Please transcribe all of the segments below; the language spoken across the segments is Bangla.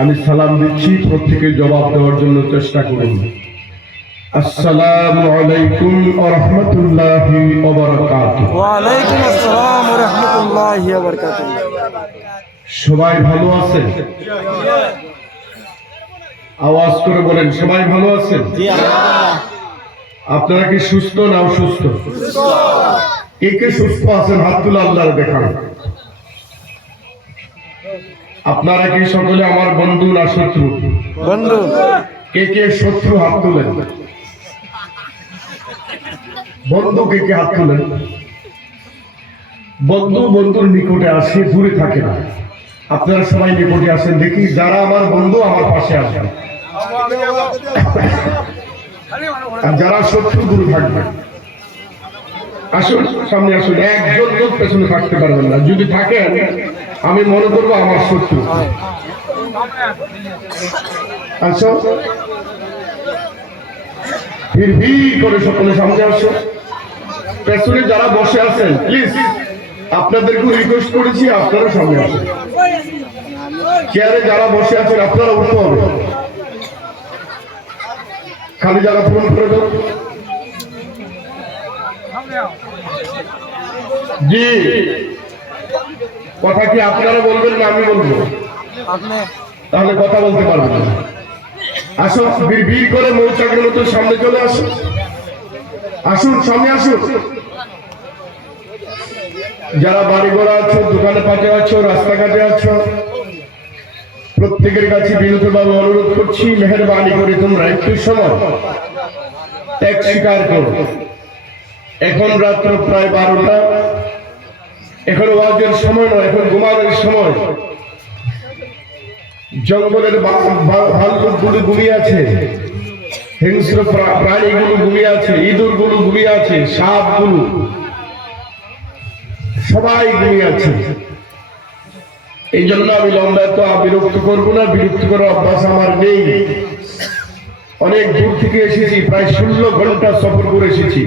আমি সালাম দিচ্ছি, প্রত্যেকে জবাব দেওয়ার জন্য চেষ্টা করুন। আসসালামু আলাইকুম ওয়া রাহমাতুল্লাহি ওয়া বারাকাতুহু। ওয়া আলাইকুম আসসালাম ওয়া রাহমাতুল্লাহি ওয়া বারাকাতুহু। সবাই ভালো আছেন? আওয়াজ করে বলেন, সবাই ভালো আছেন? জি আলহামদুলিল্লাহ। আপনারা কি সুস্থ না অসুস্থ? কে কে সুস্থ আছেন হাত তুলে আল্লাহর দেখান। আপনারা কি সকলে আমার বন্ধু না শত্রু? বন্ধু। কে কে শত্রু হাত তুলেন। বন্ধু কে কে হাত তুলেন। বন্ধু বন্ধুর নিকটে আসে, দূরে থাকে না। আপনারা সবাই নিকটে আসেন, দেখি যারা আমার বন্ধু আমার পাশে আসেন, আর যারা শত্রু দূরে থাকবে। আসুন সামনে আসুন। একজন লোক পেছনে থাকতে পারবেন না, যদি থাকেন আমি মনে করবো আমার শত্রু। আচ্ছা, ভিড় করে সকলে সামনে আসো। পেছনে যারা বসে আছেন প্লিজ আপনাদেরকে রিকোয়েস্ট করেছি আপনারা সামনে আসুন। চেয়ারে যারা বসে আছেন আপনারা উঠতে হবে, খালি জায়গা পূরণ করে দেব। জি, কথা কি আপনারা বলবেন না আমি বলবো? তাহলে কথা বলতে পারবেন না। আসুন, ভিড় করে মৌচাকের মতো সামনে চলে আসুন। আসুন সামনে আসুন। যারা বাড়ি ঘোড়া আছো, দোকানে পাটে আছো, রাস্তাঘাটে আছো, প্রত্যেকের কাছে বিনীতভাবে অনুরোধ করছি, মেহেরবানি করে তোমরা একটু সময় ত্যাগ স্বীকার করো। এখন রাত্র প্রায় 12টা, এখন ওয়াজের সময় নয়, এখন ঘুমানোর সময়। জঙ্গলের ভাল্লুকগুলো ঘুমিয়ে আছে, হিংস্র প্রাণীগুলো ঘুমিয়ে আছে, ইঁদুরগুলো ঘুমিয়ে আছে, সাপগুলো সবাই ঘুমিয়ে আছে। এই জন্য আমি লম্বা তো বিরক্ত করবো না, বিরক্ত করার অভ্যাস আমার নেই। অনেক দূর থেকে এসেছি, প্রায় 16 ঘন্টা সফর করে এসেছি।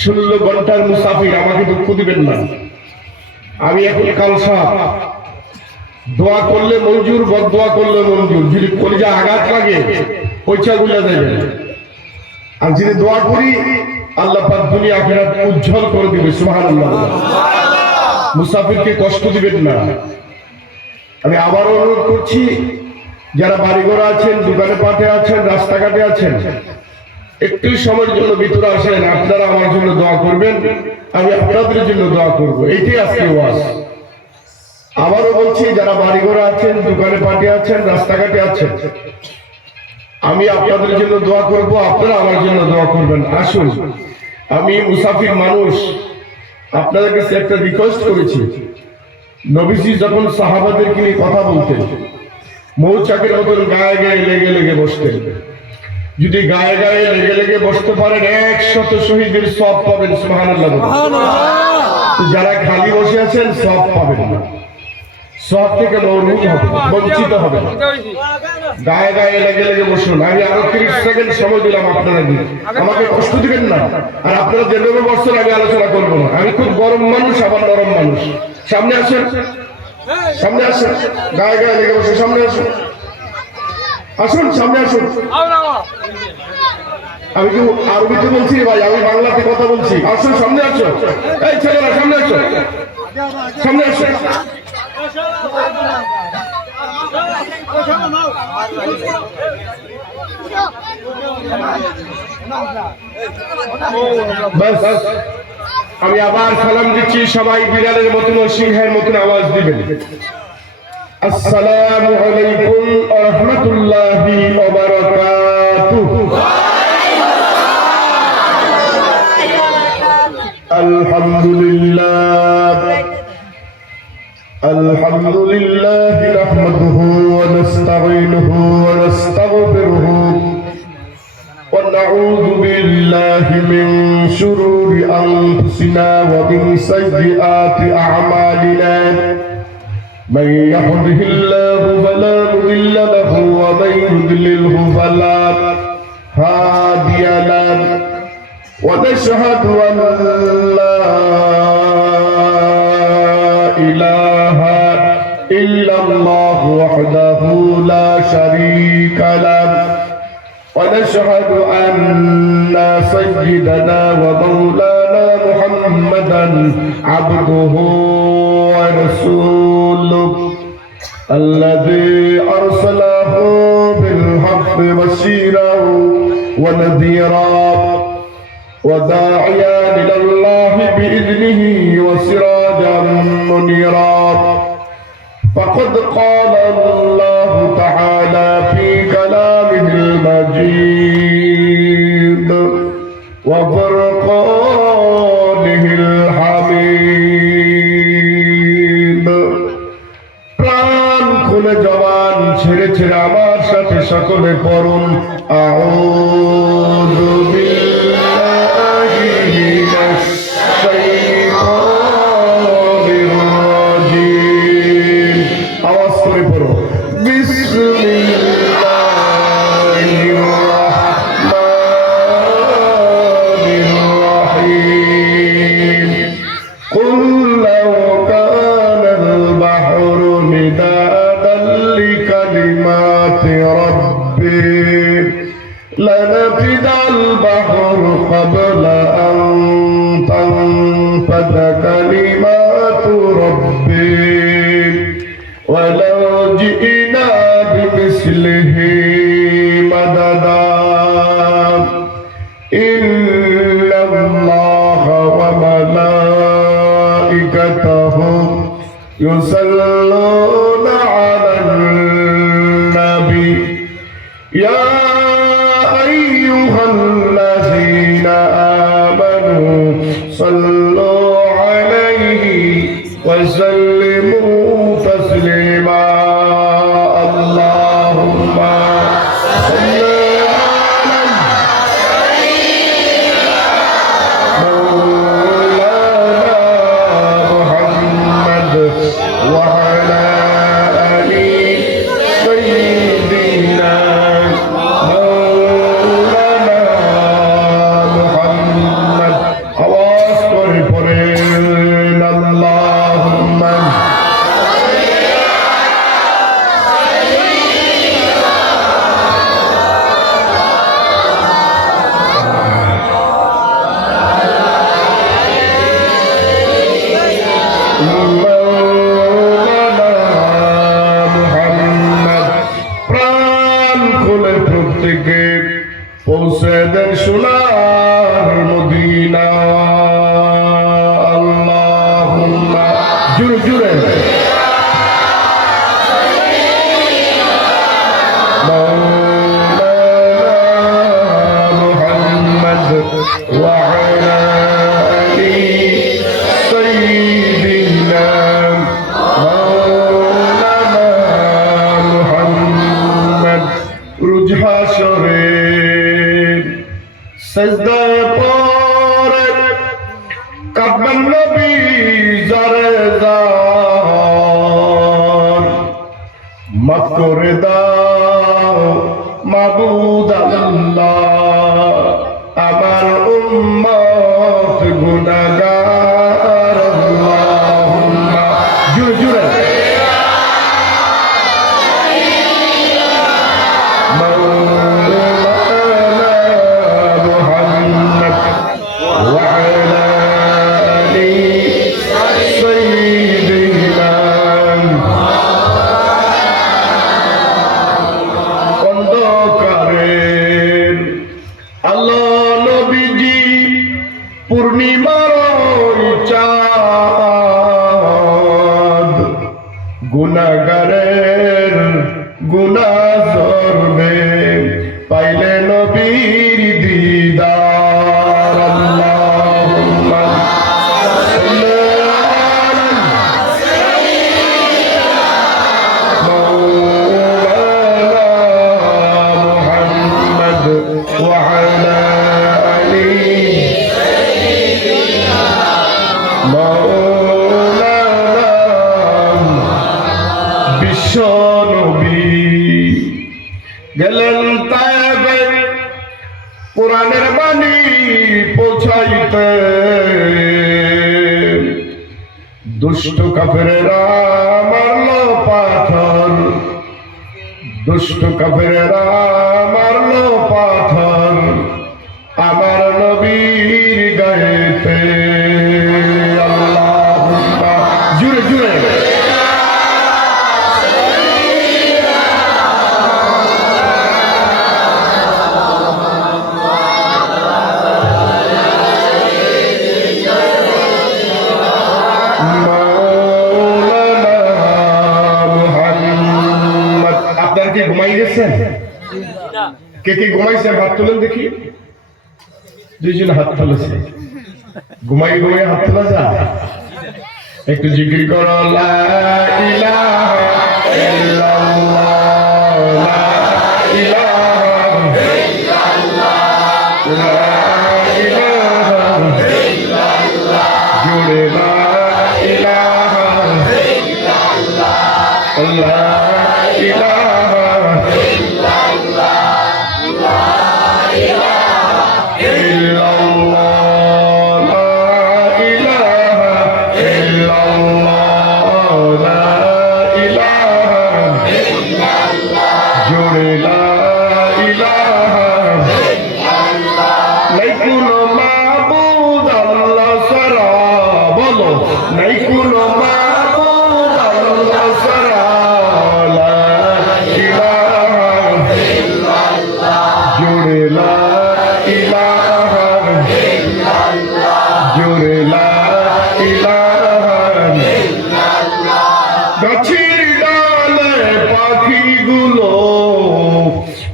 16 ঘন্টার মুসাফির, আমাকে দুঃখ দিবেন না। আমি এখন কালসা, দোয়া করলে মঞ্জুর, বদদোয়া করলে মঞ্জুর। যদি কলিজা আঘাত লাগে পয়সা গুলা দেবে, আর যদি দোয়া করি আল্লাহ পাক দুনিয়া আখিরাত উজ্জ্বল করে দিবে। সুবহানাল্লাহ। মুসাফিরকে কষ্ট দিবেন না। আমি আবার অনুরোধ করছি, যারা বাড়িঘর আছেন, দোকানে পাটে আছেন, রাস্তাঘাটে আছেন, একটু সময়ের জন্য ভিতরে আসেন। আপনারা আমার জন্য দোয়া করবেন, আমি আপনাদের জন্য দোয়া করব। এইটাই আজকে ওয়াজ। আবারও বলছি, যারা বাড়িঘর আছেন, দোকানে পাটে আছেন, রাস্তাঘাটে আছেন, আমি আপনাদের জন্য দোয়া করব, আপনারা আমার জন্য দোয়া করবেন। আসুন, আমি মুসাফির মানুষ, আপনাদের কাছে একটা রিকোয়েস্ট করেছি। নবীজি যখন সাহাবাদেরকে নিয়ে কথা বলতেন, মৌচাকের মতন গায়ে গায়ে লেগে লেগে বসতেন। যদি গায়ে গায়ে লেগে লেগে বসতে পারেন 100 শহীদের সওয়াব পাবেন। সুবহানাল্লাহ। যারা খালি বসে আছেন সওয়াব পাবেন না, সওয়াব থেকে মহরুম হবে, বঞ্চিত হবে। গায়ে গায়ে লেগে লেগে বসুন। আমি আরো 30 সেকেন্ড সময় দিলাম আপনারা, দিন আমাকে কষ্ট দিবেন না। আর আপনারা যেভাবে বসছেন আমি আলোচনা করবো না। আমি খুব গরম মানুষ, আবার নরম মানুষ। সামনে আসেন, সামনে আসেন, গায়ে গায়ে লেগে বসে সামনে আসুন। আসুন সামনে আসুন। আমি কি আরবিতে বলছি ভাই? আমি বাংলাতে কথা বলছি। আসুন সামনে আসো। এই ছেলেরা সামনে আসো, সামনে আসো। আমি আবার সালাম দিচ্ছি। সবাই বিড়ালের মতন ও সিংহের মতন আওয়াজ দিবেন। আসসালামু আলাইকুম ওয়া রাহমাতুল্লাহি ওয়া বারাকাতুহু। আলহামদুলিল্লাহ আলহামদুলিল্লাহ নাহমাদুহু ওয়া নাস্তাঈনুহু ওয়া নাস্তাগফিরুহু ওয়া নাউযু বিল্লাহি মিন শুরুরি আনফুসিনা ওয়া মিন সাইয়্যাতি আ'মালিনা। من يهده الله فلا مضل له ومن يضلله فلا هادي له ونشهد أن لا إله إلا الله وحده لا شريك له ونشهد أن سيدنا ومولانا محمدا عبده ورسوله الذي أرسله بالحق بشيرا ونذيرا وداعيا إلى الله بإذنه وسراجا منيرا فقد قال الله تعالى في كلامه المجيد وفرقانه الحميد প্রাণ খুলে জবান ছেড়ে ছেড়ে আমার সাথে সকলে পড়ুন আউযু বিল্লাহি মিনাশ শাইতানির রাজিম আওয়াজ করে পড়ো বিসমিল্লাহির রাহমানির রাহিম কুল লাউ কানাল বাহরু মিদাদান লিকালিমাতি রাব্বি لنفد البحر قبل أن تنفد كلمات ربي ولو جئنا بمثله مددا إن الله وملائكته يصلون على النبي يا أيها الذين آمنوا صلوا عليه وسلموا تسليما اللهم صل على مولانا محمد وعلى آل سيدنا مولانا محمد আওয়াজ করে পড়েন আল্লাহুম্মা প্রাণ খুলে প্রত্যেকে পৌঁছে দেন সোনার মদিনা আল্লাহুম্মা জুড়ে জুড়ে মুহাম্মদ ওয়া আলা আলি সাইয়্যিদিনা মাওলানা মুহাম্মদ রুজ হাশরে সজদায় পড়ে কাঁদবেন নবী জারে জার মাফ করে দাও মাবুদ আল্লাহ আমার উম্মত গুনাহগার আল্লাহুম্মা জুড়ে জুড়ে مولانا محمد وعلى آل سيدنا অন্ধকারের আলো নবীজি পূর্ণিমার চাঁদ গুনাহগারের গুনাহ ধরবে পাইলে নবীর দিদার আল্লাহুম্মা সাল্লি আলা মাওলানা মুহাম্মদ ওয়া আলা আলি মাওলানা বিশ্ব নবী গেলেন তায়েবে কোরআনের বাণী পৌঁছাইতে দুষ্ট কাফেরেরা মারল পাথর দুষ্ট কাফেরেরা মারলো পাথর আমার নবীর গায়েতে। আল্লাহুম্মা জুড়ে জুড়ে ঘুমাই গেছেন? কে কে ঘুমাইছে হাত তুলেন দেখি। দুইজন হাত তুলেছে। ঘুমাই ঘুমাই হাত তোলা যায়? একটু জিকির করো লা ইলাহা ইল্লাল্লাহ, লা ইলাহা ইল্লাল্লাহ, লা ইলাহা ইল্লাল্লাহ, জুড়ে লা ইলাহা ইল্লাল্লাহ, লা ইলাহা গাছের ডালে পাখিগুলো,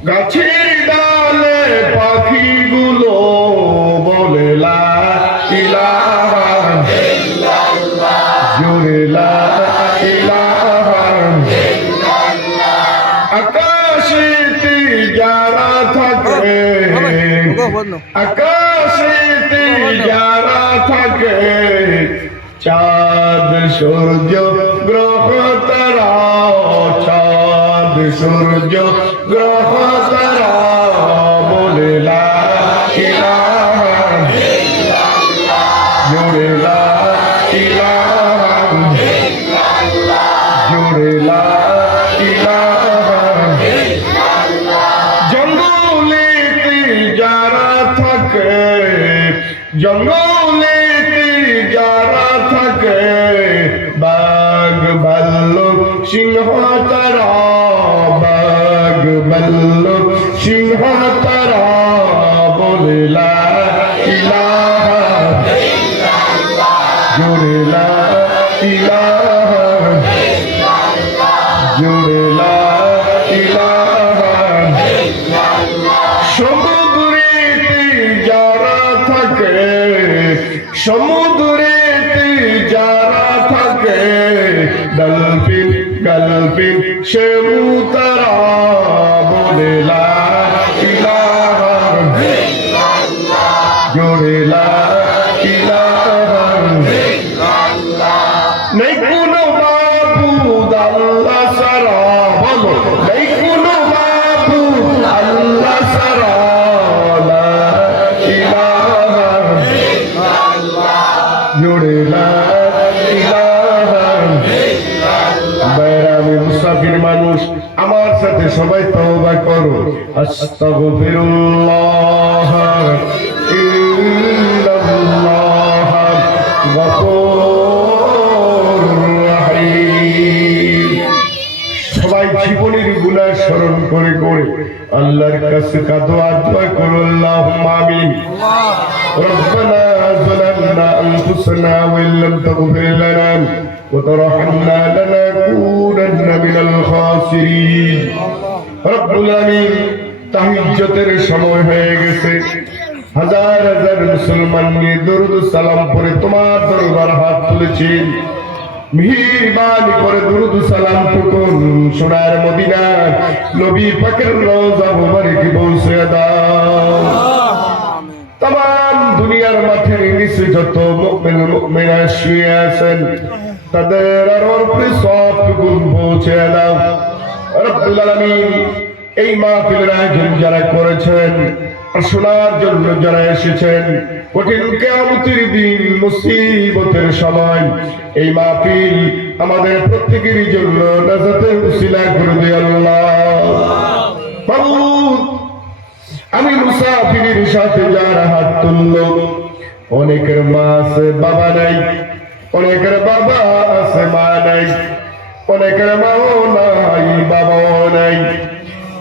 গাছের ডালে পাখিগুলো বলে লা ইলাহা ইল্লাল্লাহ, জোরে লা ইলাহা ইল্লাল্লাহ। আকাশেতে যারা থাকে, আকাশেতে যারা থাকে, চাঁদ সূর্য গ্রহ তারা, চাঁদ সূর্য গ্রহ তারা বলে লা ইলাহা ইল্লাল্লাহ, জোরে লা ইলাহা ইল্লাল্লাহ, জোরে লা ইলাহা ইল্লাল্লাহ। জঙ্গলেতে যারা থাকে, জঙ্গলেতে যারা থাকে, বাঘ ভাল্লুক সিংহ তারা, বাঘ ভাল্লুক সিংহ তারা বলে লা ইলাহা ইল্লাল্লাহ, জোরে লা ইলাহা ইল্লাল্লাহ, জোরে লা ইলাহা ইল্লাল্লাহ। সমুদ্রেতে যারা থাকে, সমুদ্রেতে যারা থাকে, ডলফিন গালফিন সেও তারা বলে লা ইলাহা ইল্লাল্লাহ, জোরে লা ইলাহা ইল্লাল্লাহ। নেই কোনো মাবুদ আল্লাহ ছাড়া, বলো নেই কোনো মাবুদ আল্লাহ ছাড়া, লা ইলাহা ইল্লাল্লাহ, জোরে লা ইলাহা ইল্লাল্লাহ। বাইরামি মুসাফির মানুষ আমার সাথে সবাই তওবা করো। আস্তাগফিরুল্লাহ ইন্নাল্লাহ গফুর রহিম। সবাই জীবনের গুনাহ স্মরণ করে করে আল্লাহর কাছে কাঁদো আর দোয়া করো। আল্লাহুম্মা আমিন। ربنا ظلمنا أنفسنا وإن لم تغفر لنا وترحمنا لنكونن من الخاسرين। رب العالمين তাহিজ্জতের সময় হয়ে গেছে, হাজার হাজার মুসলমান নিয়ে দরুদ সালাম পড়ে তোমার দরবার হাত তুলেছেন। মেহেরবানি করে দরুদ সালাম টুকুন সোনার মদিনার নবী পাকের রওজা মুবারকে পৌঁছে দাও। तमाम দুনিয়ার মাঠের নিচে যত মুমিন মুমিনা শুয়ে আছেন তাদের উপরে সবটুকু পৌঁছে দাও। রব্বুল আলামিন এই মাহফিলের আয়োজন যারা করেছেন, শোনার জন্য যারা এসেছেন, কঠিন কিয়ামতের দিন মুসিবতের সময় এই মাহফিল আমাদের প্রত্যেকেরই জন্য নাজাতের উসিলা করে দে আল্লাহ। সাথে যারা হাত তুললো, অনেকের মা আছে বাবা নাই, অনেকের বাবা আছে মা নাই, অনেকের মাও নাই বাবাও নাই।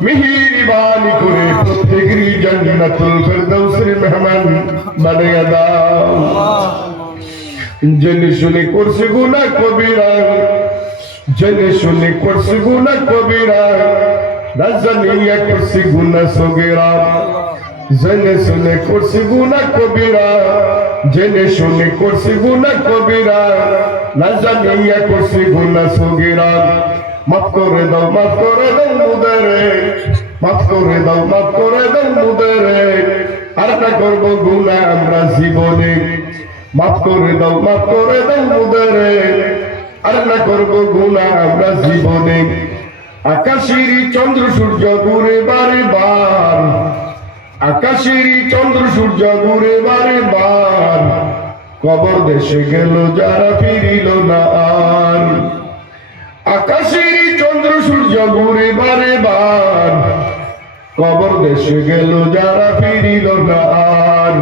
মেহেরবানি করে প্রত্যেকেরই জান্নাতুল ফেরদাউসের মেহমান বানিয়ে দাও। জেনে শুনে করছে গুনাহ কবিরা, জেনে শুনে করছে গুনাহ কবিরা, না জানিয়া করছে গুনাহ সগীরা। জেনে শুনে করছে গুনাহ কবিরা, জেনে শুনে করছে গুনাহ কবিরা, না জানিয়া করছে গুনাহ সগীরা। মাফ করে দাও, মাফ করে দাও মুদেরে, মাফ করে দাও, মাফ করে দাও মুদেরে, আর না করবো গুনাহ আমরা জীবনে। মাফ করে দাও, মাফ করে দাও মুদেরে, আর না করবো গুনাহ আমরা জীবনে। আকাশের চন্দ্র সূর্য ঘুরে বারে বার, আকাশের চন্দ্র সূর্য ঘুরে বারে বার, কবর দেশে গেল যারা ফিরিল না আর। আকাশের চন্দ্র সূর্য ঘুরে বারে বার, কবর দেশে গেল যারা ফিরিল না আর।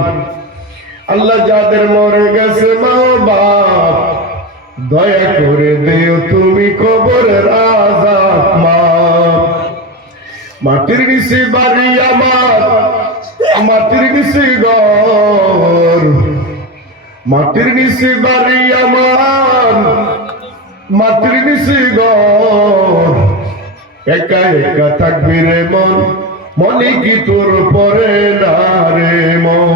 আল্লাহ যাদের মরে গেছে মা বাপ, দয়া করে দেও তুমি কবরের আযাব মাফ। মাটির নিচে বাড়ি আমার, মাটির নিচে ঘর, মাটির নিচে বাড়ি আমার, মাটির নিচে ঘর। একা একা থাকবি রে মন, মনে কি তোর পরে না রে মন।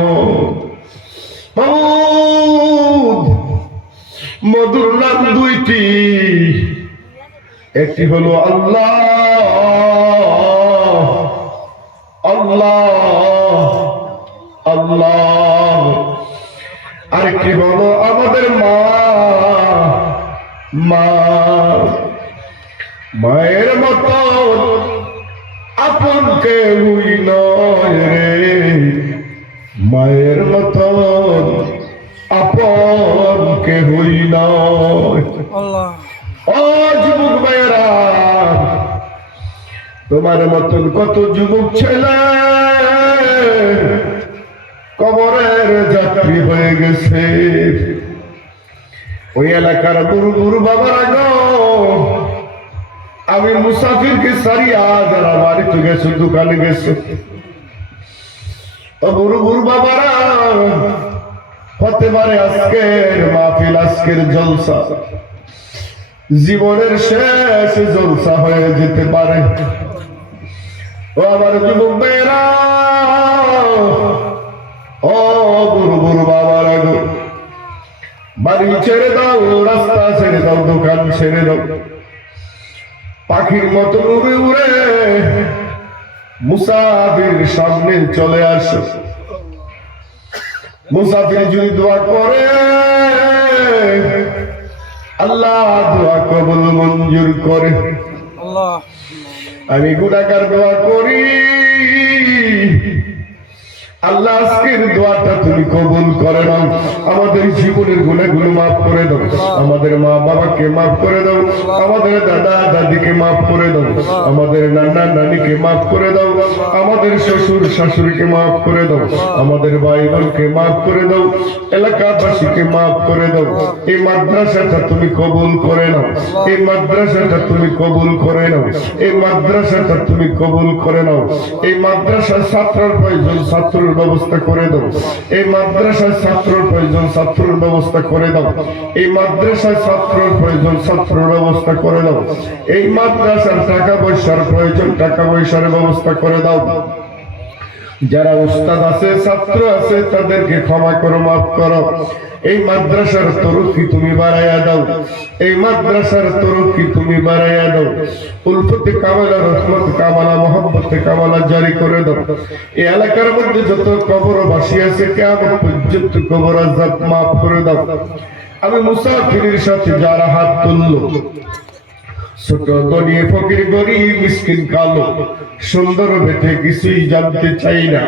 মধুর নাম দুইটি, একটি হলো আল্লাহ, আল্লাহ, আল্লাহ। আরেকটি হলো আমাদের মা, মা। মায়ের মতো আপন কেউই নয় রে, মায়ের মতো আপন কেউই নয়। আল্লাহ। ও যুবক ভাইয়েরা, তোমার মতন কত যুবক ছেলে কবরের যাত্রী হয়ে গেছে। ওই এলাকার বুড়ো বুড়ো বাবারা গো, আমি মুসাফিরকে সারিয়া যারা বাড়িতে গেছে, দোকানে গেছে, ও বুড়ো বুড়ো বাবারা, হতে পারে আজকের মাহফিল, আজকের জলসা জীবনের শেষ জলসা হয়ে যেতে পারে। ও আমার যুবক মেয়েরা, ও বুড়ো বুড়ো বাবারা গো, বাড়ি ছেড়ে দাও, রাস্তা ছেড়ে দাও, দোকান ছেড়ে দাও, পাখির মতো উড়ে উড়ে মুসাফির সামনে চলে আসো। মুসাফির যদি দোয়া করে, আল্লাহ দোয়া কবুল মঞ্জুর করে। আল্লাহ। আমি গুনাহগার দোয়া করি, আল্লাহ আজকের দোয়াটা তুমি কবুল করে নাও। আমাদের জীবনের গুনাহগুলো মাফ করে দাও, আমাদের মা বাবাকে মাফ করে দাও, আমাদের দাদা দাদিকে মাফ করে দাও, আমাদের নানা নানিকে মাফ করে দাও, আমাদের শ্বশুর শাশুড়িকে মাফ করে দাও, আমাদের ভাই বোনকে মাফ করে দাও, এলাকাবাসীকে মাফ করে দাও। এই মাদ্রাসাটা তুমি কবুল করে নাও, এই মাদ্রাসাটা তুমি কবুল করে নাও, এই মাদ্রাসাটা তুমি কবুল করে নাও। এই মাদ্রাসার ছাত্রের প্রয়োজন, ছাত্রের ব্যবস্থা করে দাও। এই মাদ্রাসায় ছাত্রের প্রয়োজন, ছাত্রের ব্যবস্থা করে দাও। এই মাদ্রাসায় ছাত্রের প্রয়োজন, ছাত্রের ব্যবস্থা করে দাও। এই মাদ্রাসার টাকা পয়সার প্রয়োজন, টাকা পয়সার ব্যবস্থা করে দাও। যারা উস্তাদ আছে, ছাত্র আছে, তাদেরকে ক্ষমা করো, মাফ করো। এই মাদ্রাসার তরুকি তুমি বাড়াইয়া দাও, এই মাদ্রাসার তরুকি তুমি বাড়াইয়া দাও। উলফতে কামালা, রহমত কামালা, মোহাম্মতে কামালা জারি করে দাও। এই এলাকার মধ্যে যত কবরবাসী আছে, কিয়ামত পর্যন্ত কবর আযাব মাফ করে দাও। আমি মুসাফিরের সাথে যারা হাত তুললো, ছোট ধনী ফকির গরিব মিসকিন কালো সুন্দর বেটে কিছুই জানতে চাই না,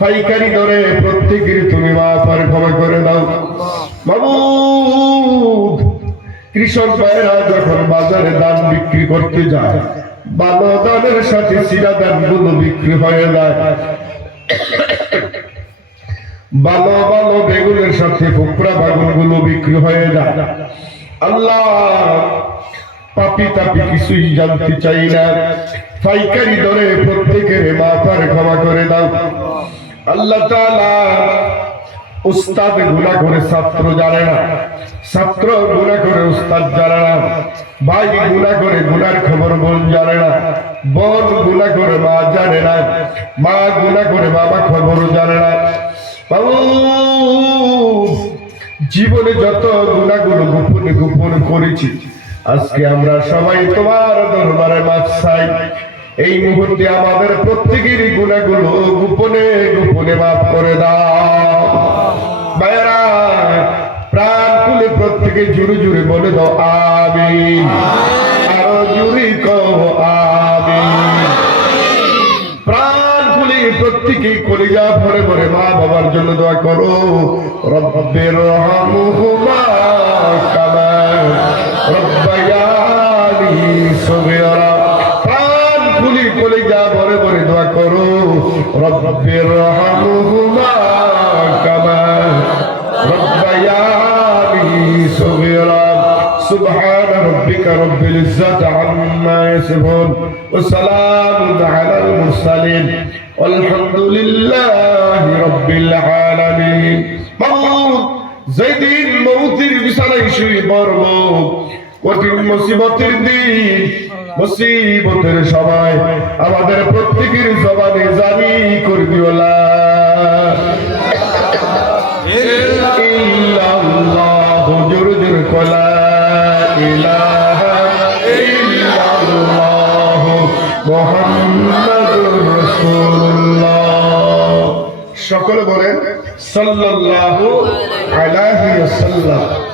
পাইকারি দরে প্রত্যেকের তুমি মাফ আর ক্ষমা করে দাও মাবুদ। কৃষক ভাইরা যখন বাজারে ধান বিক্রি করতে যায়, ভালো দানের সাথে চিরা ধান গুলো বিক্রি হয়ে যায়। ভালো ভালো বেগুনের সাথে ফুকরা বেগুনগুলো বিক্রি হয়ে যায়। আল্লাহ পাপি তাপি কিছুই জানতে চাই না, পাইকারি দরে প্রত্যেকের মাথার ক্ষমা করে দাও। আল্লাহ তাআলা উস্তাদ গুনাহ করে ছাত্র জানে না, ছাত্র গুনাহ করে উস্তাদ জানে না, ভাই গুনাহ করে গুনার খবর বোন জানে না, বোন গুনাহ করে মা জানে না, মা গুনাহ করে বাবা খবর জানে না। বাবু জীবনে যত গুনাহগুলো গোপনে গোপনে করেছি, আজকে আমরা সবাই তোমার দরবারে মাফ চাই। এই মুহূর্তে আমাদের প্রত্যেকের গুনাহগুলো গোপনে গোপনে মাফ করে দাও। ভাইরা প্রাণ খুলে প্রত্যেকে জুড়ে জুড়ে বলে দাও আমিন, আরো জুড়ে কও আমিন। প্রাণ খুলে প্রত্যেকে কলিজা ভরে ভরে মা বাবার জন্য দোয়া করো, রব্বির রহমহুমা কামা রব্বায়ানি সগীরা। প্রাণ খুলে কলিজা ভরে ভরে দোয়া করো, রব্বির রহমহুমা কামা রব্বায়ানি সগীরা। سبحان ربك رب العزة عما يصفون وسلام على المرسلين والحمد لله رب العالمين। মাউত যেদিন মৌতের বিছানায় শুয়ে পড়ব, কঠিন মুসিবতের দিন, মুসিবতের সময় আমাদের প্রত্যেকের জবানে জারি করে দিও লা ইলাহা ইল্লাল্লাহ, জোরে জোরে কলা ইলাহা ইল্লাল্লাহ মুহাম্মাদুর রাসূলুল্লাহ। সকলে বলেন সাল্লাল্লাহু আলাইহি ওয়াসাল্লাম।